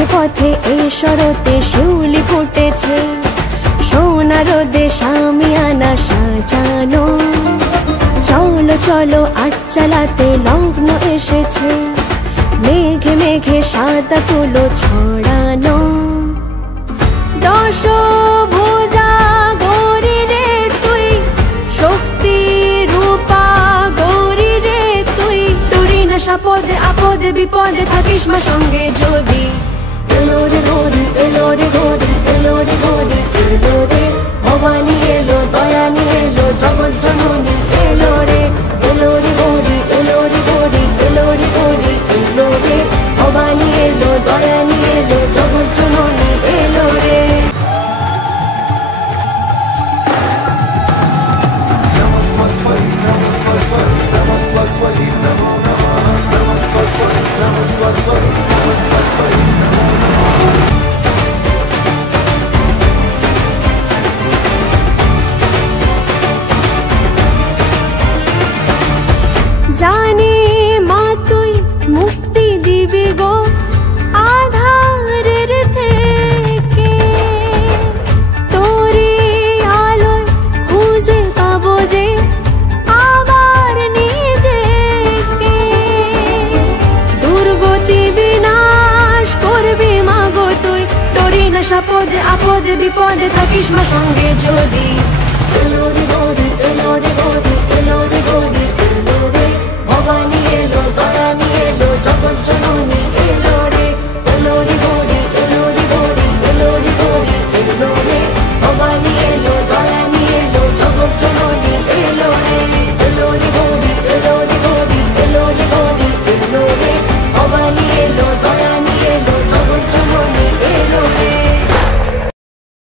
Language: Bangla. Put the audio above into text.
পথে পথে এই শরতে শিউলি ফুটেছে, সোনার রোদে শামিয়ানা সাজানো। চলো চলো আট চালাতে লগ্ন এসেছে, মেঘে মেঘে সাদা তুলো ছড়ানো। দশভুজা গৌরী রে তুই, শক্তি রূপা গৌরী রে তুই, তোরই না সাপদে আপদে বিপদে থাকিস মা সঙ্গে যদি। এলো রে গৌরী, এলো রে গৌরী, এলো রে গৌরী, এলো রে ভবানী, এলো দয়ানী, এলো জগৎ জননী, এলো রে। এলো রে গৌরী, এলো রে গৌরী, এলো রে গৌরী, এলো রে ভবানী, এলো দয়ানী, এলো জগৎ জননী, এলো রে। জানি মা তুই মুক্তি দিবি গো আধারের থেকে, তোরই আলোয় খুঁজে পাবো যে আবার নিজেকে। দুর্গতি বিনাশ করবি মা গো তুই, তোরই না সাপদে আপদে বিপদে থাকিস মা সঙ্গে যদি।